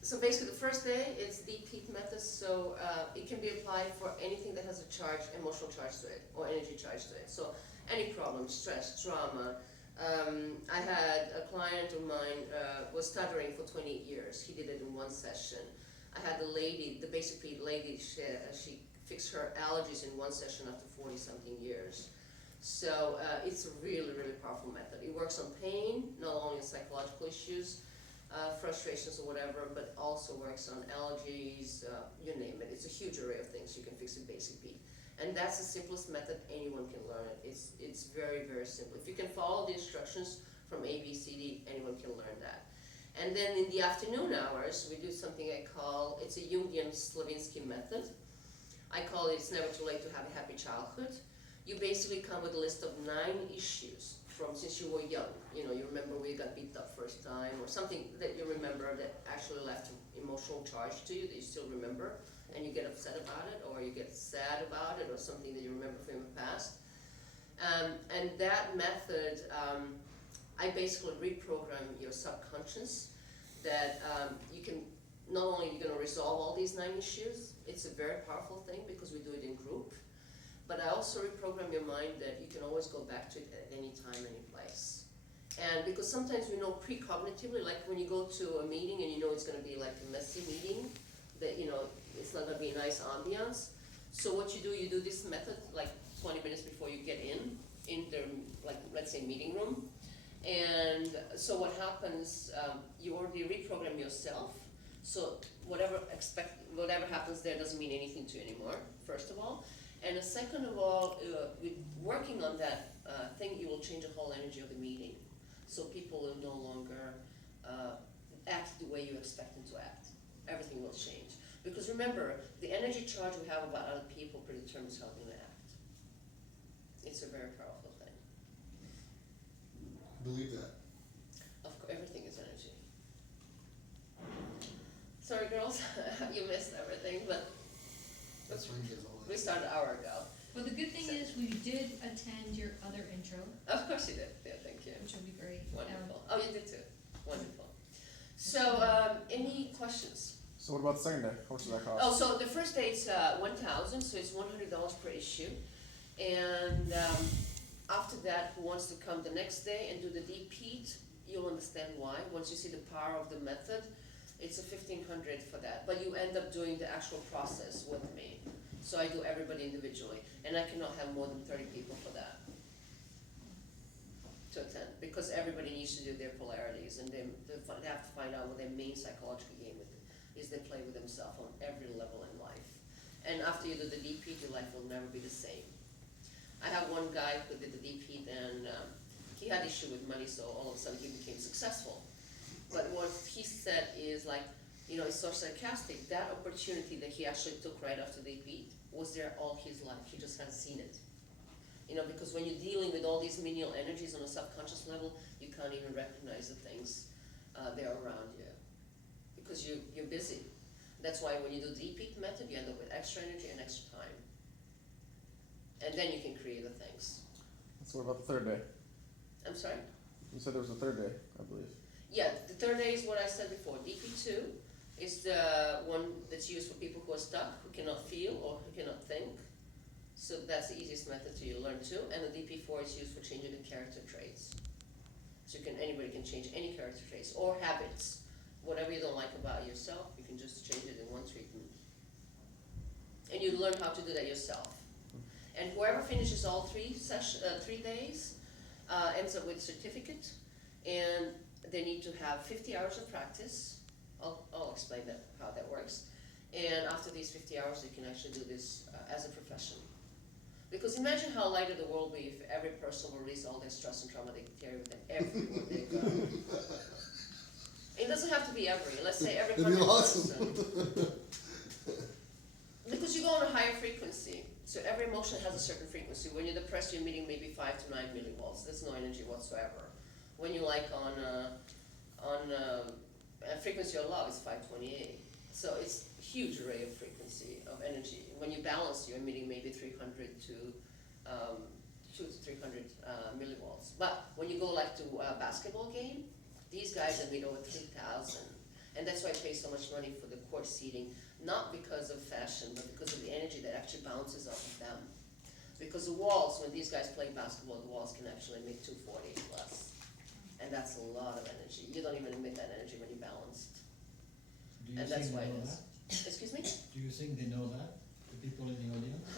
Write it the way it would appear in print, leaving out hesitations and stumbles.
so basically the first day it's the PEAT method, so it can be applied for anything that has a charge, emotional charge to it, or energy charge to it. So any problem, stress, trauma. I had a client of mine was stuttering for 28 years. He did it in one session. I had a lady, the basic PEAT lady, she fixed her allergies in one session after 40-something years. So it's a really, really powerful method. It works on pain, not only on psychological issues, frustrations or whatever, but also works on allergies, you name it. It's a huge array of things you can fix with basic PEAT. And that's the simplest method, anyone can learn it. It's very, very simple. If you can follow the instructions from A, B, C, D, anyone can learn that. And then in the afternoon hours, we do something I call, it's a Jungian Slavinsky method. I call it, it's never too late to have a happy childhood. You basically come with a list of 9 issues from since you were young. You know, you remember where you got beat up first time, or something that you remember that actually left an emotional charge to you that you still remember, and you get upset about it, or you get sad about it, or something that you remember from the past. And that method, I basically reprogram your subconscious that you can, not only you're going to resolve all these 9 issues, it's a very powerful thing because we do it in group, but I also reprogram your mind that you can always go back to it at any time, any place. And because sometimes we know precognitively, like when you go to a meeting and you know it's going to be like a messy meeting, that you know it's not going to be a nice ambiance. So what you do this method like 20 minutes before you get in the, like, let's say, meeting room. And so what happens, you already reprogram yourself. So whatever happens there doesn't mean anything to you anymore, first of all. And second of all, with working on that thing, you will change the whole energy of the meeting. So people will no longer act the way you expect them to act. Everything will change. Because remember, the energy charge we have about other people predetermines how they're going to act. It's a very powerful thing. Believe that. Of course, everything is energy. Sorry, girls, you missed everything, but That's why you guys all we started an hour ago. Well, the good thing is we did attend your other intro, Of course you did. Yeah, thank you. which will be great. Wonderful. Oh, you did too. Wonderful. So, any questions? So what about the second day? How much does that cost? Oh, so the first day it's 1,000, so it's $100 per issue, and after that, who wants to come the next day and do the deep PEAT, you'll understand why. Once you see the power of the method, it's a $1,500 for that, but you end up doing the actual process with me. So I do everybody individually, and I cannot have more than 30 people for that to attend, because everybody needs to do their polarities, and they have to find out what their main psychological game is. They play with themselves on every level in life. And after you do the deep PEAT, your life will never be the same. I have one guy who did the deep PEAT, and he had issue with money, so all of a sudden he became successful. But what he said is like, you know, it's so sarcastic, that opportunity that he actually took right after the PEAT was there all his life, he just hadn't seen it. You know, because when you're dealing with all these menial energies on a subconscious level, you can't even recognize the things that are around you. Because you're busy. That's why when you do the PEAT method, you end up with extra energy and extra time. And then you can create the things. So what about the third day? I'm sorry? You said there was a third day, I believe. Yeah, the third day is what I said before. DP2 is the one that's used for people who are stuck, who cannot feel or who cannot think. So that's the easiest method to learn too. And the DP4 is used for changing the character traits. So anybody can change any character traits or habits. Whatever you don't like about yourself, you can just change it in one treatment. And you learn how to do that yourself. And whoever finishes all 3 days ends up with a certificate, and they need to have 50 hours of practice. I'll explain how that works. And after these 50 hours, you can actually do this as a profession. Because imagine how lighter the world would be if every person will release all their stress and trauma they carry with them everywhere they go. It doesn't have to be every. Let's say every 100 awesome. person. Because you go on a higher frequency. So every emotion has a certain frequency. When you're depressed, you're emitting maybe 5 to 9 millivolts. There's no energy whatsoever. When you're like on a frequency of love, it's 528. So it's a huge array of frequency of energy. When you balance, you're emitting maybe 300 to 2 to 300 millivolts. But when you go like to a basketball game, these guys emit over 3,000. And running for the court seating, not because of fashion, but because of the energy that actually bounces off of them. Because the walls, when these guys play basketball, the walls can actually make 240 plus. And that's a lot of energy. You don't even emit that energy when you're balanced. Do you And that's think why they it know is. that? Excuse me? Do you think they know that? The people in the audience?